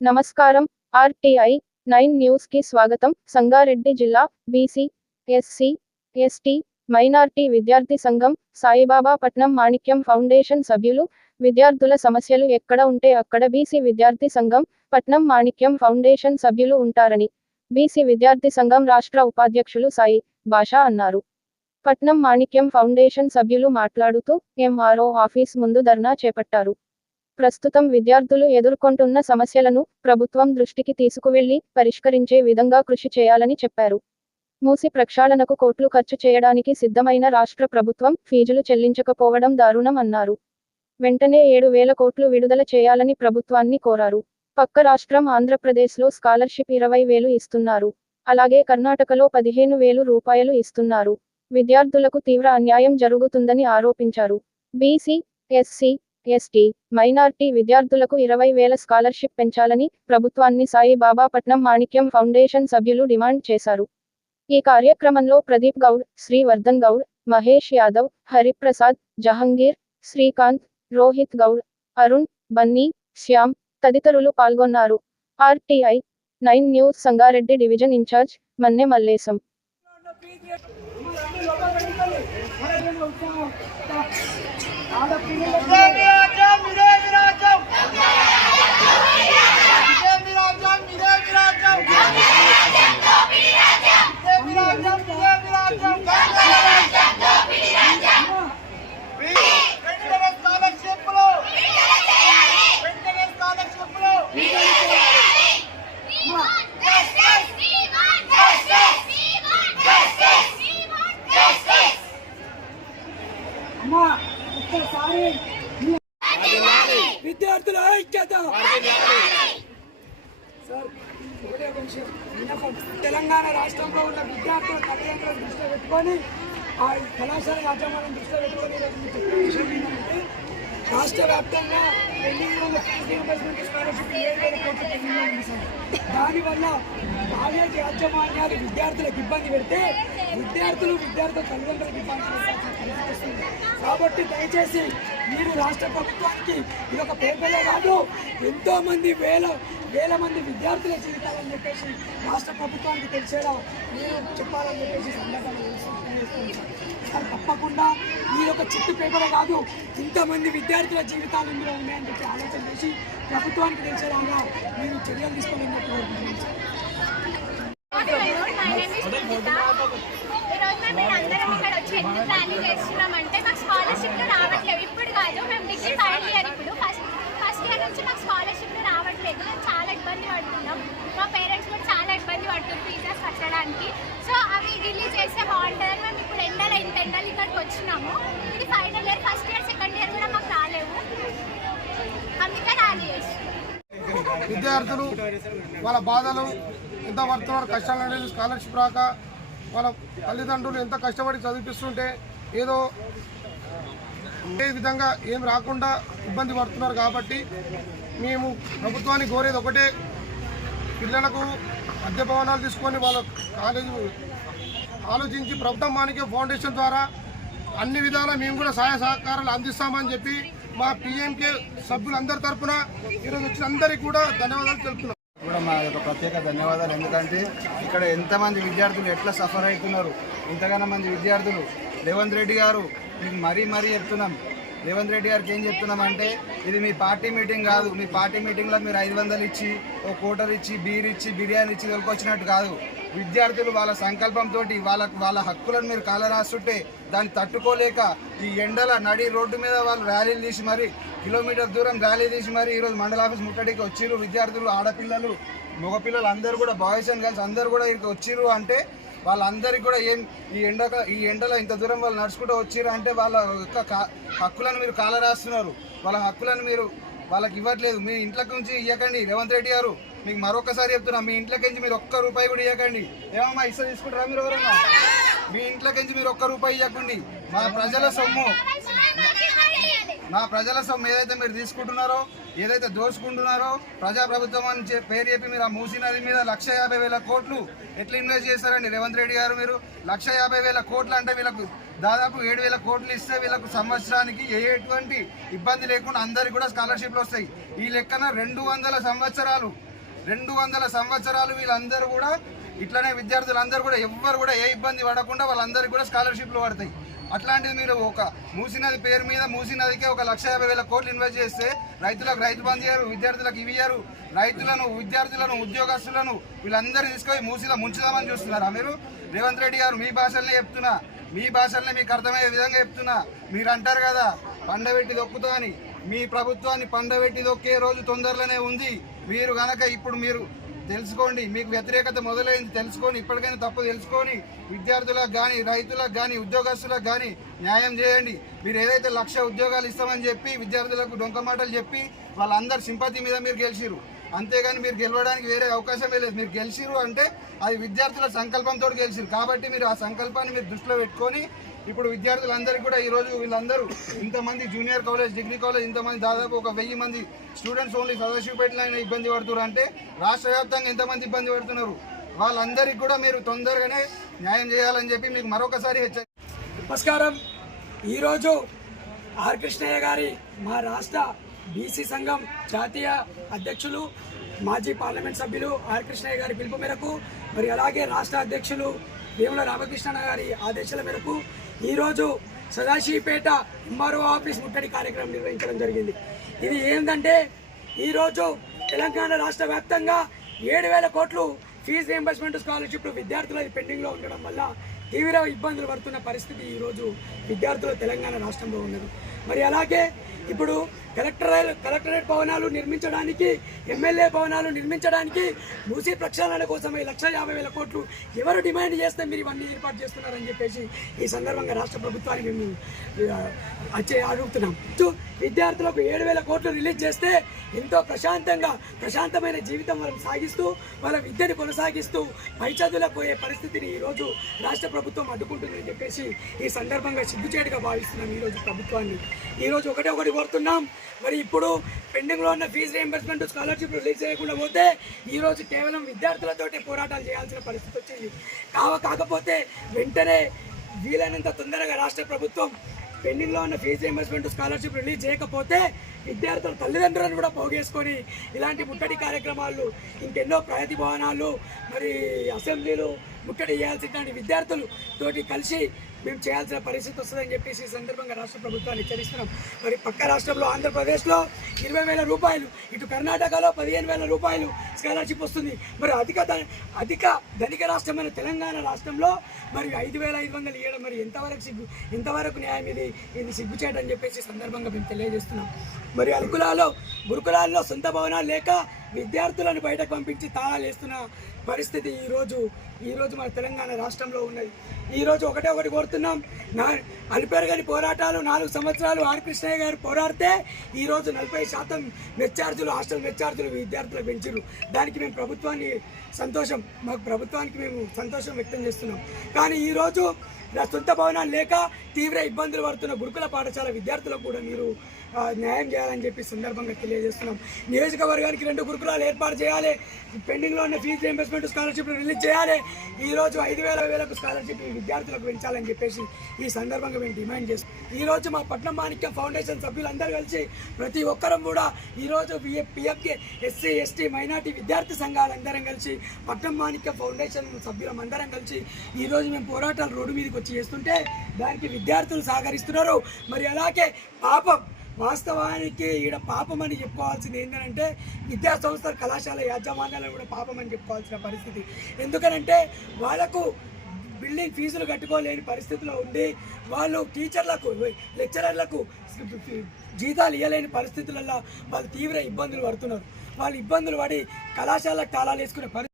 నమస్కారం. RTI nine న్యూస్కి స్వాగతం. సంగారెడ్డి జిల్లా బీసీ ఎస్సీ ఎస్టీ మైనార్టీ విద్యార్థి సంఘం సాయిబాబా పట్నం మాణిక్యం ఫౌండేషన్ సభ్యులు విద్యార్థుల సమస్యలు ఎక్కడ ఉంటే అక్కడ బీసీ విద్యార్థి సంఘం పట్నం మాణిక్యం ఫౌండేషన్ సభ్యులు ఉంటారని బీసీ విద్యార్థి సంఘం రాష్ట్ర ఉపాధ్యక్షులు సాయి భాషా అన్నారు. పట్నం మాణిక్యం ఫౌండేషన్ సభ్యులు మాట్లాడుతూ ఎంఆర్ఓ ఆఫీస్ ముందు ధర్నా చేపట్టారు. ప్రస్తుతం విద్యార్థులు ఎదుర్కొంటున్న సమస్యలను ప్రభుత్వం దృష్టికి తీసుకువెళ్ళి పరిష్కరించే విధంగా కృషి చేయాలని చెప్పారు. మూసి ప్రక్షాళనకు కోట్లు ఖర్చు చేయడానికి సిద్ధమైన రాష్ట్ర ప్రభుత్వం ఫీజులు చెల్లించకపోవడం దారుణం అన్నారు. వెంటనే ఏడు వేల కోట్లు విడుదల చేయాలని ప్రభుత్వాన్ని కోరారు. పక్క రాష్ట్రం ఆంధ్రప్రదేశ్లో స్కాలర్షిప్ ఇరవై వేలు ఇస్తున్నారు. అలాగే కర్ణాటకలో పదిహేను వేలు రూపాయలు ఇస్తున్నారు. విద్యార్థులకు తీవ్ర అన్యాయం జరుగుతుందని ఆరోపించారు. బీసీ ఎస్సీ ఎస్టీ మైనార్టీ విద్యార్థులకు ఇరవై వేల స్కాలర్షిప్ పెంచాలని ప్రభుత్వాన్ని సాయి పట్నం మాణిక్యం ఫౌండేషన్ సభ్యులు డిమాండ్ చేశారు. ఈ కార్యక్రమంలో ప్రదీప్ గౌడ్ శ్రీవర్ధన్ గౌడ్ మహేష్ యాదవ్ హరిప్రసాద్ జహంగీర్ శ్రీకాంత్ రోహిత్ గౌడ్ అరుణ్ బన్నీ శ్యామ్ తదితరులు పాల్గొన్నారు. RTI nine news Sangareddy division in charge Manne Mallesham. ఇదేమి చేద్దాం. సార్ ఒకటే ఒక విషయం విన్నపం. తెలంగాణ రాష్ట్రంలో ఉన్న విద్యార్థుల తల్లిదండ్రులను దృష్టిలో పెట్టుకొని ఆ కళాశాల యాజమాన్యం దృష్టిలో పెట్టుకొని విషయం ఏంటంటే రాష్ట్ర వ్యాప్తంగా పెండింగ్ ఉన్న ఫీజు రీయింబర్స్మెంట్ స్కాలర్షిప్ ఏడు వేల కోట్ల ఉంది సార్. దానివల్ల కాలేజ్ యాజమాన్యాలు విద్యార్థులకు ఇబ్బంది పెడితే విద్యార్థులు విద్యార్థుల తల్లిదండ్రులకు ఇబ్బంది కాబట్టి దయచేసి మీరు రాష్ట్ర ప్రభుత్వానికి ఇది ఒక పేపరే కాదు ఎంతో మంది వేల వేల మంది విద్యార్థుల జీవితాలని చెప్పేసి రాష్ట్ర ప్రభుత్వానికి తెలిసేలా మీరు చెప్పాలని చెప్పేసి సందర్భంగా తప్పకుండా ఈ ఒక చిట్టు పేపరే కాదు ఇంతమంది విద్యార్థుల జీవితాలు ఇందులో ఉన్నాయని చెప్పి ఆలోచన చేసి ప్రభుత్వానికి తెలిసేలాగా మీరు చర్యలు తీసుకోవాలని చెప్పి కోరుకుంటున్నాను. ఈరోజు మేము అందరం ఇక్కడ వచ్చి ఎందుకు ర్యాలీ చేస్తున్నామంటే మాకు స్కాలర్షిప్లు రావట్లేదు ఇప్పుడు కాదు మేము డిగ్రీ ఫైనల్ ఇయర్ ఇప్పుడు ఫస్ట్ ఫస్ట్ ఇయర్ నుంచి మాకు స్కాలర్షిప్లు రావట్లేదు మేము చాలా ఇబ్బంది పడుతున్నాం మా పేరెంట్స్ కూడా చాలా ఇబ్బంది పడుతుంది ఫీజెస్ కట్టడానికి సో అవి రిలీజ్ చేస్తే బాగుంటుందని మేము ఇప్పుడు ఎండలు ఇంత ఎండలు ఇక్కడికి వచ్చినాము ఇది final year first year second year కూడా మాకు రాలేవు అందుకే ర్యాలీ చేస్తున్నాం విద్యార్థులు వాళ్ళ బాధలు ఎంత పడుతున్నారు కష్టాలు అనేది స్కాలర్షిప్ రాక వాళ్ళ తల్లిదండ్రులు ఎంత కష్టపడి చదివిపిస్తుంటే ఏదో ఏ విధంగా ఏం రాకుండా ఇబ్బంది పడుతున్నారు కాబట్టి మేము ప్రభుత్వానికి కోరేది ఒకటే పిల్లలకు అద్దె భవనాలు తీసుకొని వాళ్ళ కాలేజీ ఆలోచించి ప్రభుత్వం మానికే ఫౌండేషన్ ద్వారా అన్ని విధాలా మేము కూడా సహాయ సహకారాలు అందిస్తామని చెప్పి మా పిఎంకే సభ్యులందరి తరఫున ఈరోజు వచ్చిన అందరికీ కూడా ధన్యవాదాలు తెలుపుతున్నాం. కూడా మా యొక్క ప్రత్యేక ధన్యవాదాలు. ఎందుకంటే ఇక్కడ ఎంతమంది విద్యార్థులు ఎట్లా సఫర్ అవుతున్నారు ఇంతగానో మంది విద్యార్థులు రేవంత్ రెడ్డి గారు మీకు మరీ మరీ చెప్తున్నాం. రేవంత్ రెడ్డి గారికి ఏం చెప్తున్నామంటే ఇది మీ పార్టీ మీటింగ్ కాదు. మీ పార్టీ మీటింగ్లో మీరు ఐదు వందలు ఇచ్చి ఓ కోటర్ ఇచ్చి బీర్ ఇచ్చి బిర్యానీ ఇచ్చి తోలుకొచ్చినట్టు కాదు. విద్యార్థులు వాళ్ళ సంకల్పంతో వాళ్ళ వాళ్ళ హక్కులను మీరు కాలరాస్తుంటే దాన్ని తట్టుకోలేక ఈ ఎండల నడి రోడ్డు మీద వాళ్ళు ర్యాలీలు తీసి మరి కిలోమీటర్ దూరం ర్యాలీ తీసి మరి ఈరోజు మండల ఆఫీస్ ముట్టడికి వచ్చిర్రు విద్యార్థులు ఆడపిల్లలు మగపిల్లలు అందరూ కూడా బాయ్స్ అండ్ గర్ల్స్ అందరూ కూడా ఇక్కడికి వచ్చిర్రు అంటే వాళ్ళందరికీ కూడా ఏం ఈ ఎండక ఈ ఎండలో ఇంత దూరం వాళ్ళు నడుచుకుంటూ వచ్చిర్రు అంటే వాళ్ళ యొక్క కా- హక్కులను మీరు కాలరాస్తున్నారు. వాళ్ళ హక్కులను మీరు వాళ్ళకి ఇవ్వట్లేదు. మీ ఇంట్లోకి నుంచి ఇవ్వకండి రేవంత్ రెడ్డి గారు మీకు మరొకసారి చెప్తున్నా మీ ఇంట్లోకి నుంచి మీరు ఒక్క రూపాయి కూడా ఇవ్వకండి ఏమమ్మా ఇస్తా తీసుకుంటారా మీరు ఎవరన్నా? మీ ఇంట్లోకి నుంచి మీరు ఒక్క రూపాయి ఇవ్వకండి మా ప్రజల సొమ్ము మా ప్రజల సొమ్ము ఏదైతే మీరు తీసుకుంటున్నారో ఏదైతే దోచుకుంటున్నారో ప్రజాప్రభుత్వం అని పేరు చెప్పి మీరు ఆ మూసీ నది మీద లక్ష యాభై వేల కోట్లు ఎట్లా ఇన్వెస్ట్ చేస్తారండి? రేవంత్ రెడ్డి గారు మీరు లక్ష యాభై వేల కోట్లు అంటే వీళ్ళకు దాదాపు ఏడు వేల కోట్లు ఇస్తే వీళ్ళకు సంవత్సరానికి ఏ ఎటువంటి ఇబ్బంది లేకుండా అందరికి కూడా స్కాలర్షిప్లు వస్తాయి. ఈ లెక్కన రెండు వందల సంవత్సరాలు రెండు వందల సంవత్సరాలు వీళ్ళందరూ కూడా ఇట్లనే విద్యార్థులందరూ కూడా ఎవ్వరు కూడా ఏ ఇబ్బంది పడకుండా వాళ్ళందరికీ కూడా స్కాలర్షిప్లు పడతాయి. అట్లాంటిది మీరు ఒక మూసినది పేరు మీద మూసినదికే ఒక లక్ష యాభై వేల కోట్లు ఇన్వెస్ట్ చేస్తే రైతులకు రైతు బంద్ చేయరు విద్యార్థులకు ఇవి ఇయ్యరు రైతులను విద్యార్థులను ఉద్యోగస్తులను వీళ్ళందరినీ తీసుకొని మూసీలో ముంచుదామని చూస్తున్నారా మీరు? రేవంత్ రెడ్డి గారు మీ భాషలనే చెప్తున్నా మీ భాషల్ని మీకు అర్థమయ్యే విధంగా చెప్తున్నా. మీరు అంటారు కదా పండబెట్టి దొక్కుతా అని. మీ ప్రభుత్వాన్ని పండబెట్టి దొక్కే రోజు తొందరలోనే ఉంది. మీరు కనుక ఇప్పుడు మీరు తెలుసుకోండి. మీకు వ్యతిరేకత మొదలైంది. తెలుసుకొని ఇప్పటికైనా తప్పు తెలుసుకొని విద్యార్థులకు కానీ రైతులకు కానీ ఉద్యోగస్తులకు కానీ న్యాయం చేయండి. మీరు ఏదైతే లక్ష ఉద్యోగాలు ఇస్తామని చెప్పి విద్యార్థులకు డొంక మాటలు చెప్పి వాళ్ళందరి సింపతి మీద మీరు గెలిచిరు అంతేగాని మీరు గెలవడానికి వేరే అవకాశమే లేదు. మీరు గెలిచిరు అంటే అది విద్యార్థుల సంకల్పంతో గెలిచిరు కాబట్టి మీరు ఆ సంకల్పాన్ని మీరు దృష్టిలో పెట్టుకొని ఇప్పుడు విద్యార్థులందరికీ కూడా ఈరోజు వీళ్ళందరూ ఇంతమంది జూనియర్ కాలేజ్ డిగ్రీ కాలేజ్ ఇంతమంది దాదాపు ఒక వెయ్యి మంది స్టూడెంట్స్ ఓన్లీ సదాశివపేటలో అయినా ఇబ్బంది పడుతున్నారు అంటే రాష్ట్ర వ్యాప్తంగా ఎంతమంది ఇబ్బంది పడుతున్నారు? వాళ్ళందరికీ కూడా మీరు తొందరగానే న్యాయం చేయాలని చెప్పి మీకు మరొకసారి హెచ్చరి నమస్కారం. ఈరోజు ఆర్ కృష్ణయ్య గారి మా రాష్ట్ర బీసీ సంఘం జాతీయ అధ్యక్షులు మాజీ పార్లమెంట్ సభ్యులు ఆర్ కృష్ణయ్య గారి పిలుపు మేరకు మరి అలాగే రాష్ట్ర అధ్యక్షులు భీముల రామకృష్ణ గారి ఆదేశాల మేరకు ఈరోజు సదాశివపేట ఎంఆర్ఓ ఆఫీస్ ముట్టడి కార్యక్రమం నిర్వహించడం జరిగింది. ఇది ఏంటంటే ఈరోజు తెలంగాణ రాష్ట్ర వ్యాప్తంగా ఏడు వేల కోట్లు ఫీజు రీంబర్స్మెంట్ స్కాలర్షిప్లు విద్యార్థుల పెండింగ్లో ఉండడం వల్ల తీవ్ర ఇబ్బందులు పడుతున్న పరిస్థితి ఈరోజు విద్యార్థులు తెలంగాణ రాష్ట్రంలో ఉన్నది. మరి అలాగే ఇప్పుడు కలెక్టరేట్ కలెక్టరేట్ భవనాలు నిర్మించడానికి ఎమ్మెల్యే భవనాలు నిర్మించడానికి మూసీ ప్రక్షాళన కోసమే లక్ష యాభై వేల కోట్లు ఎవరు డిమాండ్ చేస్తే మీరు ఇవన్నీ ఏర్పాటు చేస్తున్నారని చెప్పేసి ఈ సందర్భంగా రాష్ట్ర ప్రభుత్వానికి మేము వచ్చే అడుగుతున్నాం విద్యార్థులకు ఏడు వేల కోట్లు రిలీజ్ చేస్తే ఎంతో ప్రశాంతంగా ప్రశాంతమైన జీవితం వాళ్ళని సాగిస్తూ వాళ్ళ విద్యను కొనసాగిస్తూ పై చదువులకు పోయే పరిస్థితిని ఈరోజు రాష్ట్ర ప్రభుత్వం అడ్డుకుంటుందని చెప్పేసి ఈ సందర్భంగా సిగ్గుచేటుగా భావిస్తున్నాం ఈరోజు ప్రభుత్వాన్ని. ఈరోజు ఒకటే ఒకటి కోరుతున్నాం. మరి ఇప్పుడు పెండింగ్లో ఉన్న ఫీజు రీఎంబర్స్మెంట్ స్కాలర్షిప్ రిలీజ్ చేయకుండా పోతే ఈరోజు కేవలం విద్యార్థులతోటి పోరాటాలు చేయాల్సిన పరిస్థితి వచ్చింది. కావ కాకపోతే వెంటనే వీలైనంత తొందరగా రాష్ట్ర ప్రభుత్వం పెండింగ్లో ఉన్న ఫీజు రీఎంబర్స్మెంట్ స్కాలర్షిప్ రిలీజ్ చేయకపోతే విద్యార్థుల తల్లిదండ్రులను కూడా పోగేసుకొని ఇలాంటి ముట్టడి కార్యక్రమాలు ఇంకెన్నో ప్రగతి భవనాలు మరి అసెంబ్లీలు ముట్టడి చేయాల్సినటువంటి విద్యార్థులు తోటి కలిసి మేము చేయాల్సిన పరిస్థితి వస్తుందని చెప్పేసి ఈ సందర్భంగా రాష్ట్ర ప్రభుత్వాన్ని హెచ్చరిస్తున్నాం. మరి పక్క రాష్ట్రంలో ఆంధ్రప్రదేశ్లో ఇరవై వేల రూపాయలు ఇటు కర్ణాటకలో పదిహేను వేల రూపాయలు స్కాలర్షిప్ వస్తుంది. మరి అధిక అధిక ధనిక రాష్ట్రమైన తెలంగాణ రాష్ట్రంలో మరి ఐదు వేల ఐదు వందలు ఇవ్వడం మరి ఎంతవరకు సిగ్గు ఎంతవరకు న్యాయం ఇది ఇది సిగ్గుచేటని చెప్పేసి సందర్భంగా మేము తెలియజేస్తున్నాం. మరి అరుకులాలో గురుకులాల్లో సొంత భవనాలు లేక విద్యార్థులను బయటకు పంపించి తాళాలు వేస్తున్న పరిస్థితి ఈరోజు ఈరోజు మన తెలంగాణ రాష్ట్రంలో ఉన్నది. ఈరోజు ఒకటే ఒకటి కోరుతున్నాం. నా అలిపెరగని పోరాటాలు నాలుగు సంవత్సరాలు ఆర్ కృష్ణయ్య గారు పోరాడితే ఈరోజు నలభై శాతం మెచ్చార్జులు హాస్టల్ మెచ్చార్జులు విద్యార్థులు పెంచారు దానికి మేము ప్రభుత్వాన్ని సంతోషం మాకు ప్రభుత్వానికి మేము సంతోషం వ్యక్తం చేస్తున్నాం. కానీ ఈరోజు నా సొంత భవనాలు లేక తీవ్ర ఇబ్బందులు పడుతున్న గురుకుల పాఠశాల విద్యార్థులకు కూడా మీరు న్యాయం చేయాలని చెప్పి సందర్భంగా తెలియజేస్తున్నాం. నియోజకవర్గానికి రెండు గురుకులాలు ఏర్పాటు చేయాలి. పెండింగ్లో ఉన్న ఫీజు రీఎంబర్స్మెంట్ స్కాలర్షిప్ రిలీజ్ చేయాలి. ఈరోజు ఐదు వేల వేలకు స్కాలర్షిప్ విద్యార్థులకు పెంచాలని చెప్పేసి ఈ సందర్భంగా మేము డిమాండ్ చేస్తాం ఈరోజు మా పట్నం మాణిక్యం ఫౌండేషన్ సభ్యులందరూ కలిసి ప్రతి ఒక్కరం కూడా ఈరోజు పిఎఫ్కే ఎస్సీ ఎస్టీ మైనార్టీ విద్యార్థి సంఘాలందరం కలిసి పట్నం మాణిక్యం ఫౌండేషన్ సభ్యులం అందరం కలిసి ఈరోజు మేము పోరాటాలు రోడ్డు మీదకి వచ్చి చేస్తుంటే దానికి విద్యార్థులు సహకరిస్తున్నారు. మరి అలాగే పాపం వాస్తవానికి ఈడ పాపం అని చెప్పుకోవాల్సింది ఏంటంటే విద్యా సంస్థల కళాశాల యాజమాన్యాలను కూడా పాపం అని చెప్పుకోవాల్సిన పరిస్థితి. ఎందుకనంటే వాళ్ళకు బిల్డింగ్ ఫీజులు కట్టుకోలేని పరిస్థితిలో ఉండి వాళ్ళు టీచర్లకు లెక్చరర్లకు జీతాలు ఇవ్వలేని పరిస్థితులలో వాళ్ళు తీవ్ర ఇబ్బందులు పడుతున్నారు. వాళ్ళు ఇబ్బందులు పడి కళాశాలకు తాళాలు వేసుకునే